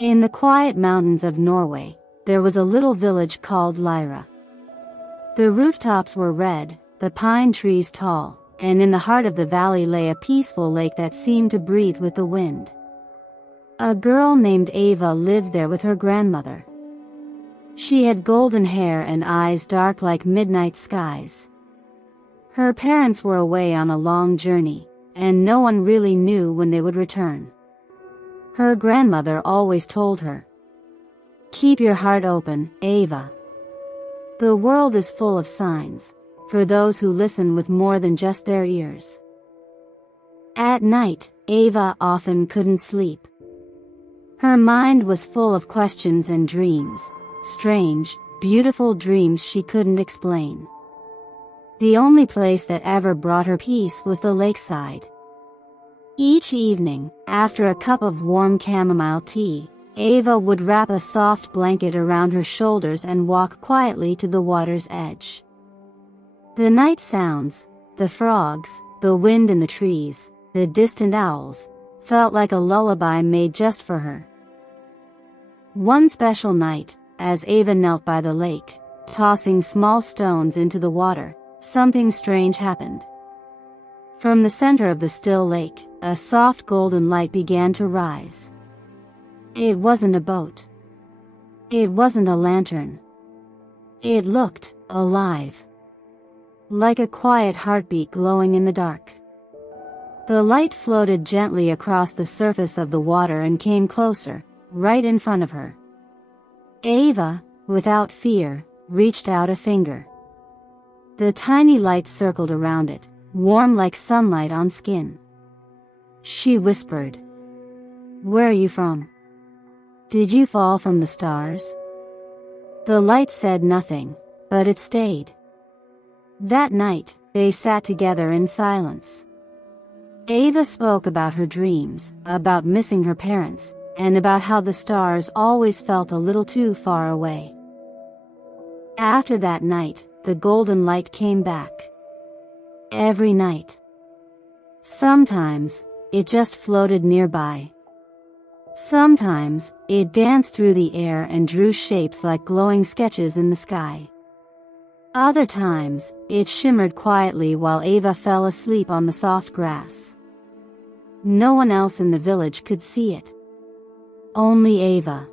In the quiet mountains of Norway, there was a little village called Lyra. The rooftops were red, the pine trees tall, and in the heart of the valley lay a peaceful lake that seemed to breathe with the wind. A girl named Ava lived there with her grandmother. She had golden hair and eyes dark like midnight skies. Her parents were away on a long journey, and no one really knew when they would return. Her grandmother always told her, "Keep your heart open, Ava. The world is full of signs, for those who listen with more than just their ears." At night, Ava often couldn't sleep. Her mind was full of questions and dreams, strange, beautiful dreams she couldn't explain. The only place that ever brought her peace was the lakeside. Each evening, after a cup of warm chamomile tea, Ava would wrap a soft blanket around her shoulders and walk quietly to the water's edge. The night sounds, the frogs, the wind in the trees, the distant owls, felt like a lullaby made just for her. One special night, as Ava knelt by the lake, tossing small stones into the water, something strange happened. From the center of the still lake, a soft golden light began to rise. It wasn't a boat. It wasn't a lantern. It looked alive. Like a quiet heartbeat glowing in the dark. The light floated gently across the surface of the water and came closer, right in front of her. Ava, without fear, reached out a finger. The tiny light circled around it, warm like sunlight on skin. She whispered, "Where are you from? Did you fall from the stars?" The light said nothing, but it stayed. That night, they sat together in silence. Ava spoke about her dreams, about missing her parents, and about how the stars always felt a little too far away. After that night, the golden light came back. Every night. Sometimes, it just floated nearby. Sometimes, it danced through the air and drew shapes like glowing sketches in the sky. Other times, it shimmered quietly while Ava fell asleep on the soft grass. No one else in the village could see it. Only Ava.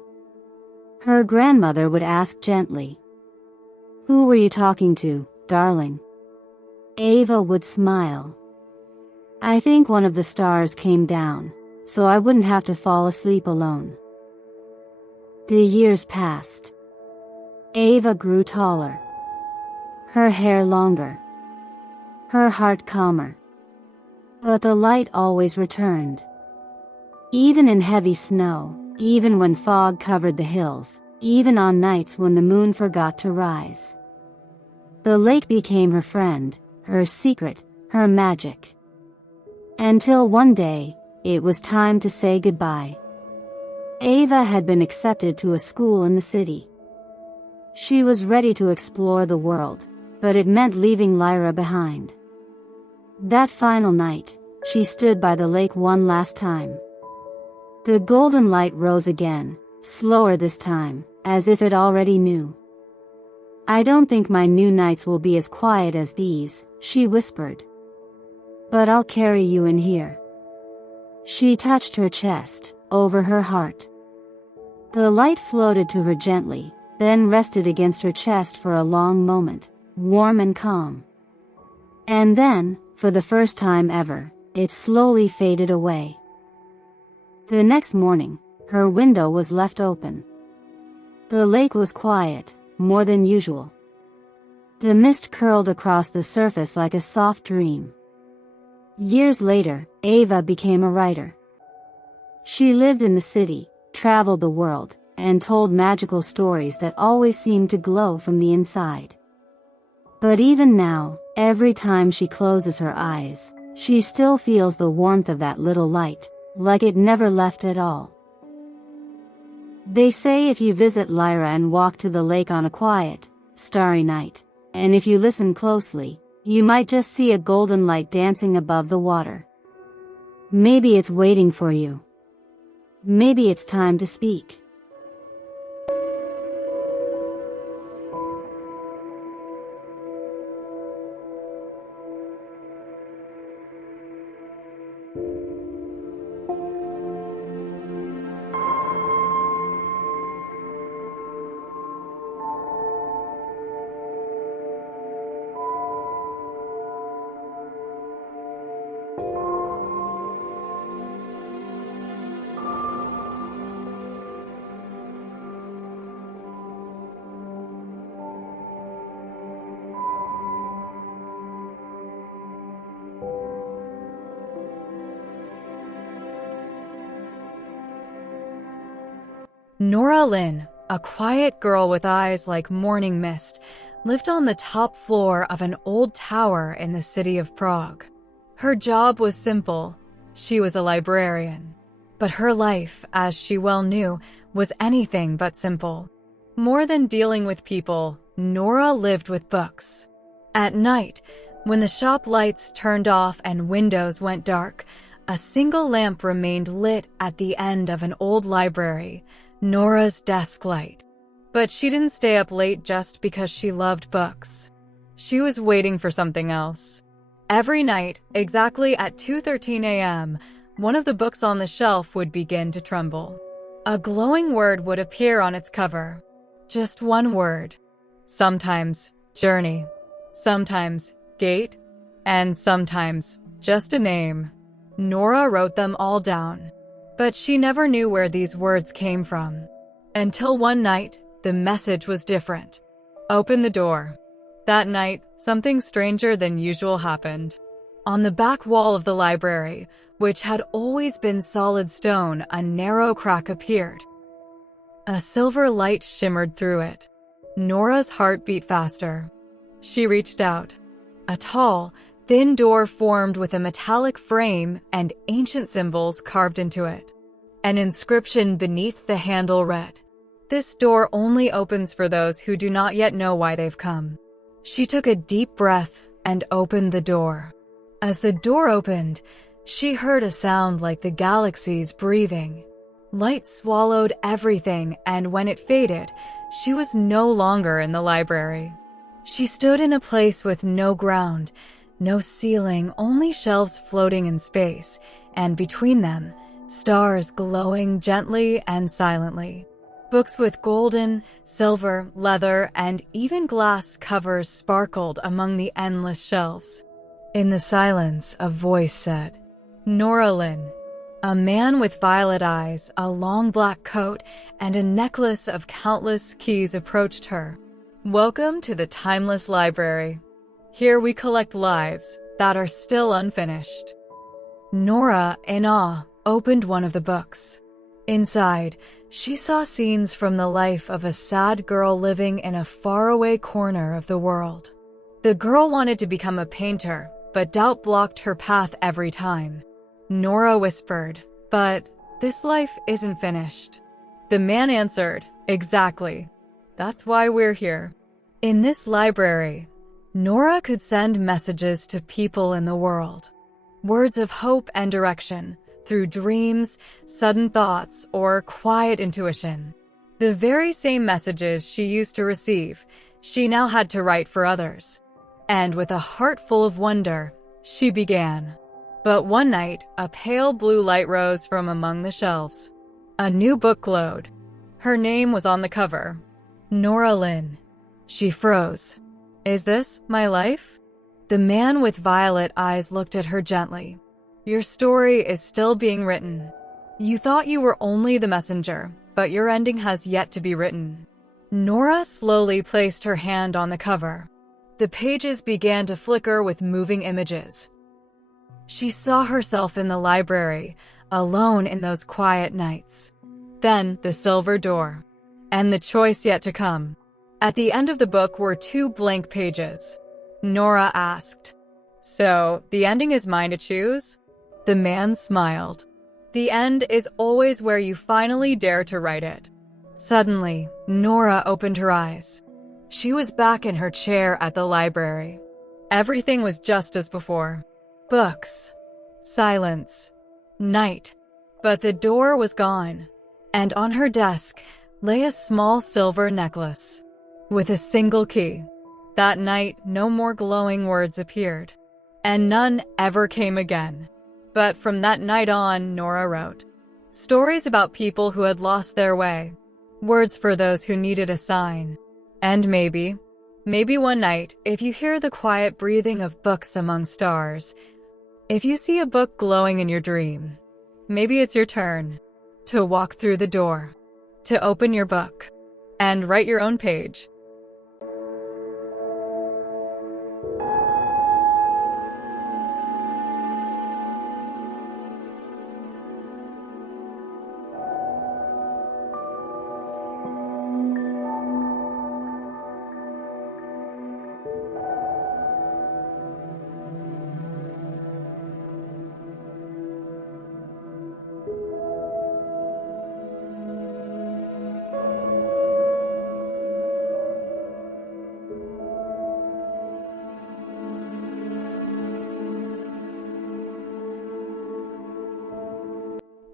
Her grandmother would ask gently, "Who were you talking to, darling?" Ava would smile. "I think one of the stars came down, so I wouldn't have to fall asleep alone." The years passed. Ava grew taller. Her hair longer. Her heart calmer. But the light always returned. Even in heavy snow, even when fog covered the hills, even on nights when the moon forgot to rise. The lake became her friend, her secret, her magic. Until one day, it was time to say goodbye. Ava had been accepted to a school in the city. She was ready to explore the world, but it meant leaving Lyra behind. That final night, she stood by the lake one last time. The golden light rose again, slower this time, as if it already knew. "I don't think my new nights will be as quiet as these," she whispered. "But I'll carry you in here." She touched her chest, over her heart. The light floated to her gently, then rested against her chest for a long moment, warm and calm. And then, for the first time ever, it slowly faded away. The next morning, her window was left open. The lake was quiet, more than usual. The mist curled across the surface like a soft dream. Years later, Ava became a writer. She lived in the city, traveled the world, and told magical stories that always seemed to glow from the inside. But even now, every time she closes her eyes, she still feels the warmth of that little light, like it never left at all. They say if you visit Lyra and walk to the lake on a quiet, starry night, and if you listen closely, you might just see a golden light dancing above the water. Maybe it's waiting for you. Maybe it's time to speak. Nora Lynn, a quiet girl with eyes like morning mist, lived on the top floor of an old tower in the city of Prague. Her job was simple. She was a librarian. But her life, as she well knew, was anything but simple. More than dealing with people, Nora lived with books. At night, when the shop lights turned off and windows went dark, a single lamp remained lit at the end of an old library, Nora's desk light. But she didn't stay up late just because she loved books. She was waiting for something else. Every night, exactly at 2:13 a.m., one of the books on the shelf would begin to tremble. A glowing word would appear on its cover. Just one word. Sometimes journey, sometimes gate, and sometimes just a name. Nora wrote them all down. But she never knew where these words came from. Until one night, the message was different. Open the door. That night, something stranger than usual happened. On the back wall of the library, which had always been solid stone, a narrow crack appeared. A silver light shimmered through it. Nora's heart beat faster. She reached out. A tall, thin door formed with a metallic frame and ancient symbols carved into it. An inscription beneath the handle read, "This door only opens for those who do not yet know why they've come." She took a deep breath and opened the door. As the door opened, she heard a sound like the galaxies breathing. Light swallowed everything, and when it faded, she was no longer in the library. She stood in a place with no ground, no ceiling, only shelves floating in space, and between them, stars glowing gently and silently. Books with golden, silver, leather, and even glass covers sparkled among the endless shelves. In the silence, a voice said, "Nora Lynn." A man with violet eyes, a long black coat, and a necklace of countless keys approached her. "Welcome to the Timeless Library. Here we collect lives that are still unfinished." Nora, in awe, opened one of the books. Inside, she saw scenes from the life of a sad girl living in a faraway corner of the world. The girl wanted to become a painter, but doubt blocked her path every time. Nora whispered, "But this life isn't finished." The man answered, "Exactly. That's why we're here." In this library, Nora could send messages to people in the world. Words of hope and direction, through dreams, sudden thoughts, or quiet intuition. The very same messages she used to receive, she now had to write for others. And with a heart full of wonder, she began. But one night, a pale blue light rose from among the shelves. A new book glowed. Her name was on the cover. Nora Lynn. She froze. "Is this my life?" The man with violet eyes looked at her gently. "Your story is still being written. You thought you were only the messenger, but your ending has yet to be written." Nora slowly placed her hand on the cover. The pages began to flicker with moving images. She saw herself in the library, alone in those quiet nights. Then the silver door. And the choice yet to come. At the end of the book were 2 blank pages. Nora asked, "So, the ending is mine to choose?" The man smiled. "The end is always where you finally dare to write it." Suddenly, Nora opened her eyes. She was back in her chair at the library. Everything was just as before. Books. Silence. Night. But the door was gone, and on her desk lay a small silver necklace with a single key. That night, no more glowing words appeared, and none ever came again. But from that night on, Nora wrote stories about people who had lost their way, words for those who needed a sign. And maybe one night, if you hear the quiet breathing of books among stars, if you see a book glowing in your dream, maybe it's your turn to walk through the door, to open your book, and write your own page.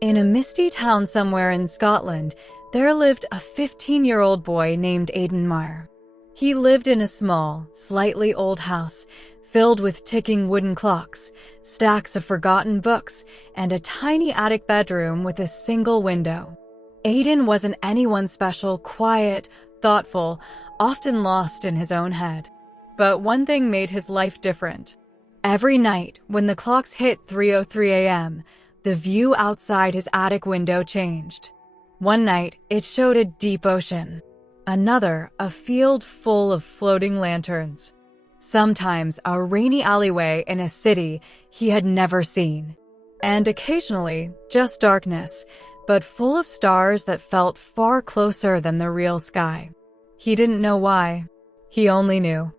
In a misty town somewhere in Scotland, there lived a 15-year-old boy named Aidan Marr. He lived in a small, slightly old house filled with ticking wooden clocks, stacks of forgotten books, and a tiny attic bedroom with a single window. Aidan wasn't anyone special, quiet, thoughtful, often lost in his own head. But one thing made his life different. Every night, when the clocks hit 3:03 a.m., the view outside his attic window changed. One night, it showed a deep ocean. Another, a field full of floating lanterns. Sometimes, a rainy alleyway in a city he had never seen. And occasionally, just darkness, but full of stars that felt far closer than the real sky. He didn't know why. He only knew.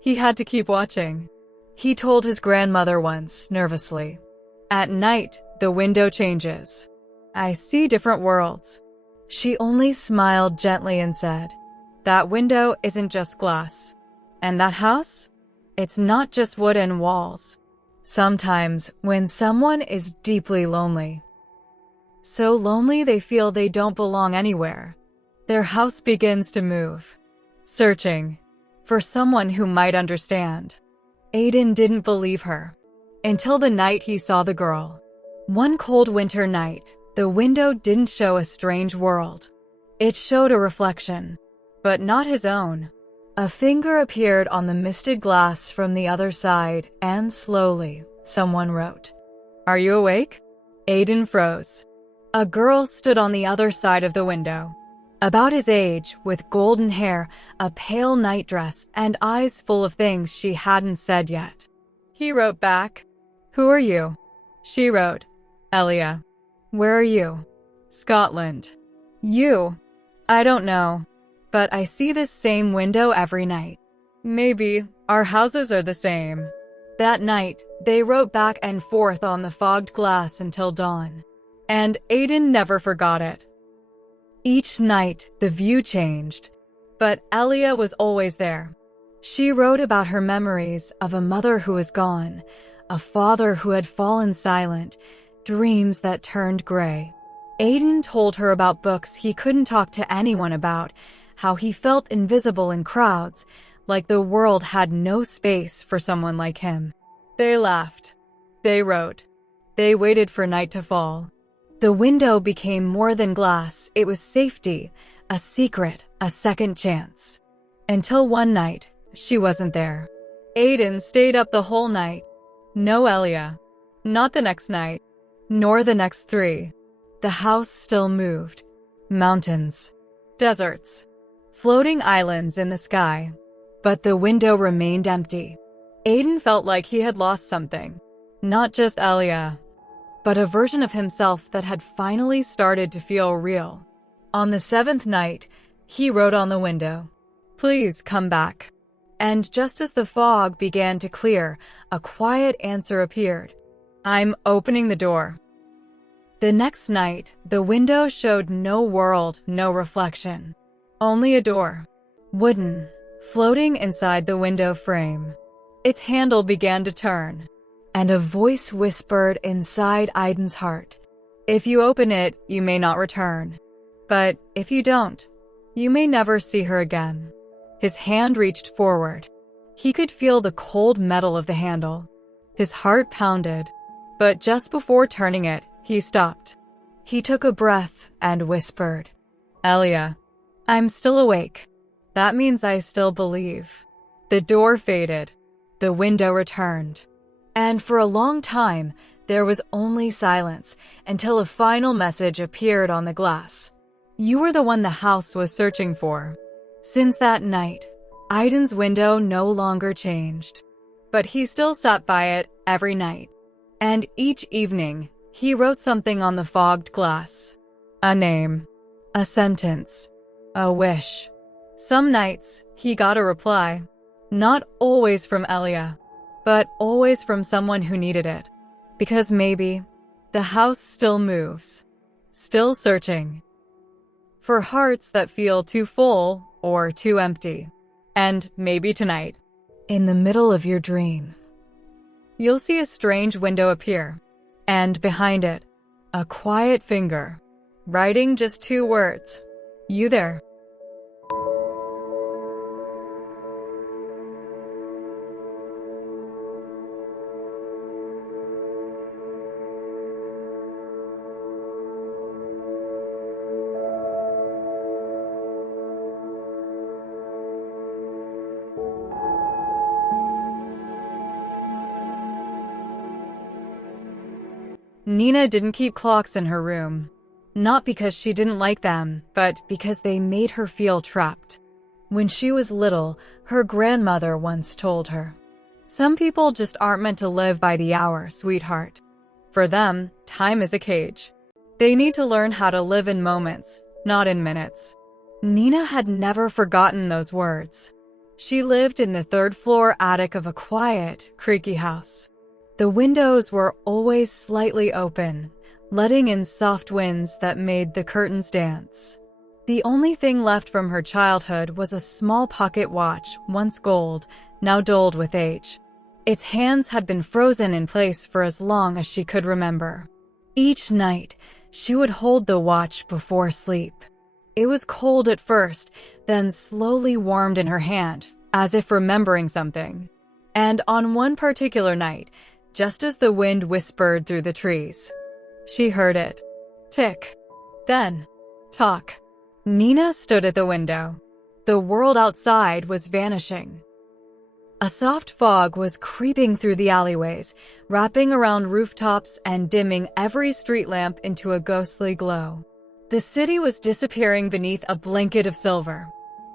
He had to keep watching. He told his grandmother once, nervously, "At night, the window changes. I see different worlds." She only smiled gently and said, "That window isn't just glass. And that house? It's not just wood and walls." Sometimes, when someone is deeply lonely, so lonely they feel they don't belong anywhere, their house begins to move, searching for someone who might understand. Aidan didn't believe her until the night he saw the girl. One cold winter night, the window didn't show a strange world. It showed a reflection, but not his own. A finger appeared on the misted glass from the other side, and slowly, someone wrote, "Are you awake?" Aidan froze. A girl stood on the other side of the window, about his age, with golden hair, a pale nightdress, and eyes full of things she hadn't said yet. He wrote back, "Who are you?" She wrote, "Elia." "Where are you?" "Scotland." "You?" "I don't know, but I see this same window every night. Maybe our houses are the same." That night, they wrote back and forth on the fogged glass until dawn, and Aidan never forgot it. Each night, the view changed, but Elia was always there. She wrote about her memories of a mother who was gone, a father who had fallen silent, dreams that turned gray. Aidan told her about books he couldn't talk to anyone about, how he felt invisible in crowds, like the world had no space for someone like him. They laughed. They wrote. They waited for night to fall. The window became more than glass. It was safety, a secret, a second chance. Until one night, she wasn't there. Aidan stayed up the whole night. No Elia. Not the next night, nor the next 3. The house still moved. Mountains, deserts, floating islands in the sky. But the window remained empty. Aidan felt like he had lost something. Not just Elia, but a version of himself that had finally started to feel real. On the 7th night, he wrote on the window, "Please come back." And just as the fog began to clear, a quiet answer appeared, "I'm opening the door." The next night, the window showed no world, no reflection. Only a door. Wooden, floating inside the window frame. Its handle began to turn, and a voice whispered inside Aidan's heart, If you open it, you may not return. But if you don't, you may never see her again. His hand reached forward. He could feel the cold metal of the handle. His heart pounded. But just before turning it, he stopped. He took a breath and whispered, "Elia, I'm still awake. That means I still believe." The door faded. The window returned. And for a long time, there was only silence until a final message appeared on the glass. "You were the one the house was searching for." Since that night, Aiden's window no longer changed. But he still sat by it every night. And each evening, he wrote something on the fogged glass. A name, a sentence, a wish. Some nights, he got a reply. Not always from Elia, but always from someone who needed it. Because maybe the house still moves, still searching for hearts that feel too full or too empty. And maybe tonight, in the middle of your dream, you'll see a strange window appear, and behind it, a quiet finger, writing just 2 words, "You there?" Nina didn't keep clocks in her room. Not because she didn't like them, but because they made her feel trapped. When she was little, her grandmother once told her, "Some people just aren't meant to live by the hour, sweetheart. For them, time is a cage. They need to learn how to live in moments, not in minutes." Nina had never forgotten those words. She lived in the 3rd-floor attic of a quiet, creaky house. The windows were always slightly open, letting in soft winds that made the curtains dance. The only thing left from her childhood was a small pocket watch, once gold, now dulled with age. Its hands had been frozen in place for as long as she could remember. Each night, she would hold the watch before sleep. It was cold at first, then slowly warmed in her hand, as if remembering something. And on one particular night, just as the wind whispered through the trees, she heard it. Tick. Then, tock. Nina stood at the window. The world outside was vanishing. A soft fog was creeping through the alleyways, wrapping around rooftops and dimming every street lamp into a ghostly glow. The city was disappearing beneath a blanket of silver.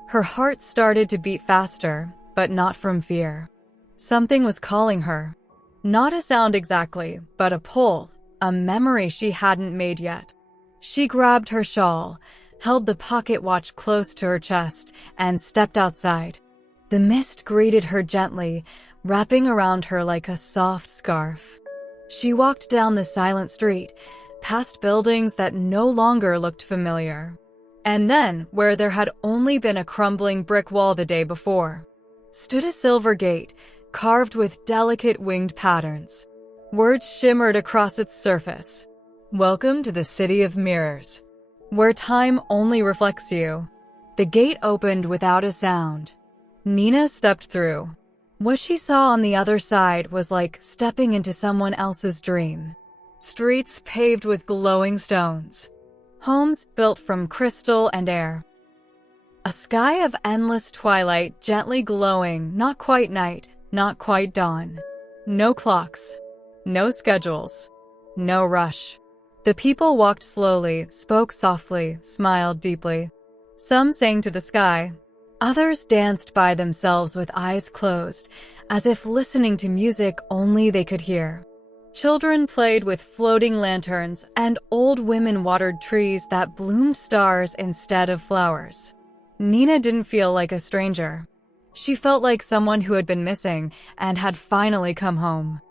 Her heart started to beat faster, but not from fear. Something was calling her. Not a sound exactly, but a pull, a memory she hadn't made yet. She grabbed her shawl, held the pocket watch close to her chest, and stepped outside. The mist greeted her gently, wrapping around her like a soft scarf. She walked down the silent street, past buildings that no longer looked familiar. And then, where there had only been a crumbling brick wall the day before, stood a silver gate, carved with delicate winged patterns. Words shimmered across its surface. "Welcome to the City of Mirrors, where time only reflects you." The gate opened without a sound. Nina stepped through. What she saw on the other side was like stepping into someone else's dream. Streets paved with glowing stones. Homes built from crystal and air. A sky of endless twilight gently glowing, not quite night, not quite dawn. No clocks. No schedules. No rush. The people walked slowly, spoke softly, smiled deeply. Some sang to the sky. Others danced by themselves with eyes closed, as if listening to music only they could hear. Children played with floating lanterns, and old women watered trees that bloomed stars instead of flowers. Nina didn't feel like a stranger. She felt like someone who had been missing and had finally come home.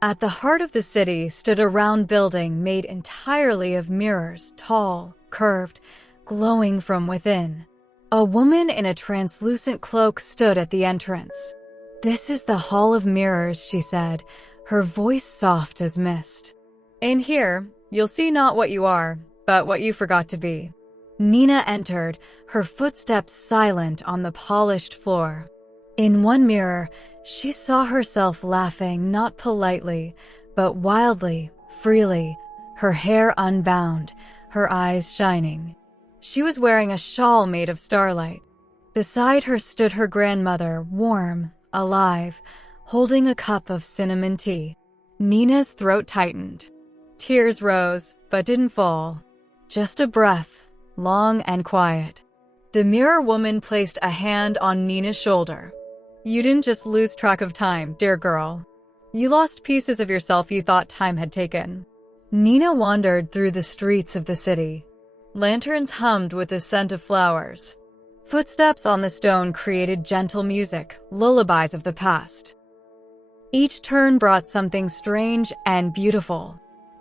At the heart of the city stood a round building made entirely of mirrors, tall, curved, glowing from within. A woman in a translucent cloak stood at the entrance. "This is the Hall of Mirrors," she said, her voice soft as mist. "In here, You'll see not what you are, but what you forgot to be. Nina entered, her footsteps silent on the polished floor. In one mirror, she saw herself laughing not politely, but wildly, freely, her hair unbound, her eyes shining. She was wearing a shawl made of starlight. Beside her stood her grandmother, warm, alive, holding a cup of cinnamon tea. Nina's throat tightened. Tears rose, but didn't fall. Just a breath, long and quiet. The mirror woman placed a hand on Nina's shoulder. You didn't just lose track of time, dear girl. You lost pieces of yourself you thought time had taken. Nina wandered through the streets of the city. Lanterns hummed with the scent of flowers. Footsteps on the stone created gentle music, lullabies of the past. Each turn brought something strange and beautiful.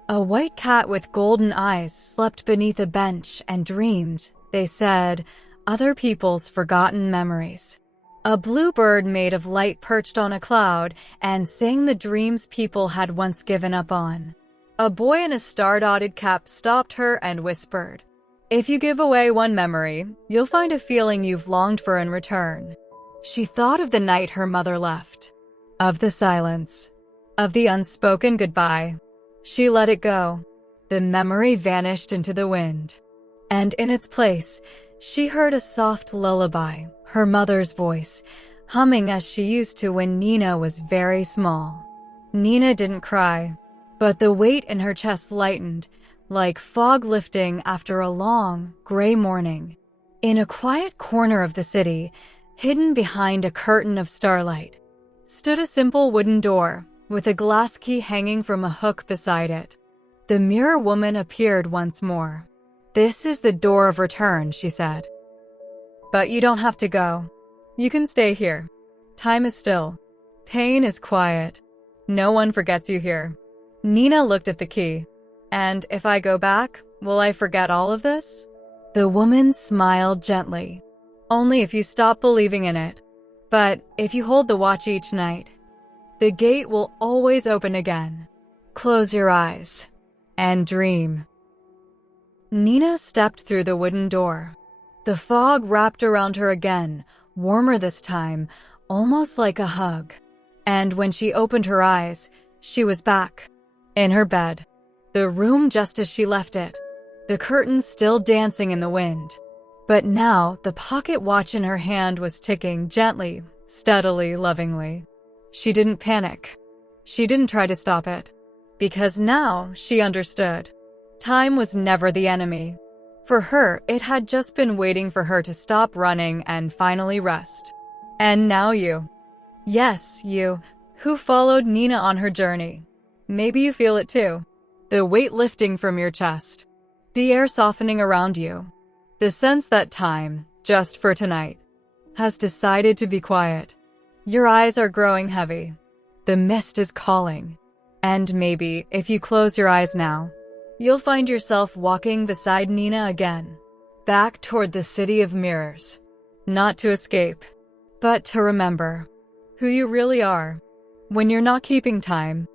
A white cat with golden eyes slept beneath a bench and dreamed, they said, other people's forgotten memories. A blue bird made of light perched on a cloud and sang the dreams people had once given up on. A boy in a star-dotted cap stopped her and whispered, "If you give away one memory, you'll find a feeling you've longed for in return." She thought of the night her mother left, of the silence, of the unspoken goodbye. She let it go. The memory vanished into the wind. And in its place, she heard a soft lullaby, her mother's voice, humming as she used to when Nina was very small. Nina didn't cry, but the weight in her chest lightened, like fog lifting after a long, gray morning. In a quiet corner of the city, hidden behind a curtain of starlight, stood a simple wooden door, with a glass key hanging from a hook beside it. The mirror woman appeared once more. "This is the door of return," she said. "But you don't have to go. You can stay here. Time is still. Pain is quiet. No one forgets you here." Nina looked at the key. "And if I go back, will I forget all of this?" The woman smiled gently. "Only if you stop believing in it. But if you hold the watch each night, the gate will always open again. Close your eyes and dream." Nina stepped through the wooden door. The fog wrapped around her again, warmer this time, almost like a hug. And when she opened her eyes, she was back, in her bed, the room just as she left it, the curtains still dancing in the wind. But now the pocket watch in her hand was ticking gently, steadily, lovingly. She didn't panic. She didn't try to stop it. Because now she understood. Time was never the enemy. For her, it had just been waiting for her to stop running and finally rest. And now you. Yes, you, who followed Nina on her journey. Maybe you feel it too. The weight lifting from your chest. The air softening around you. The sense that time, just for tonight, has decided to be quiet. Your eyes are growing heavy. The mist is calling. And maybe, if you close your eyes now, you'll find yourself walking beside Nina again, back toward the city of mirrors. Not to escape, but to remember who you really are when you're not keeping time.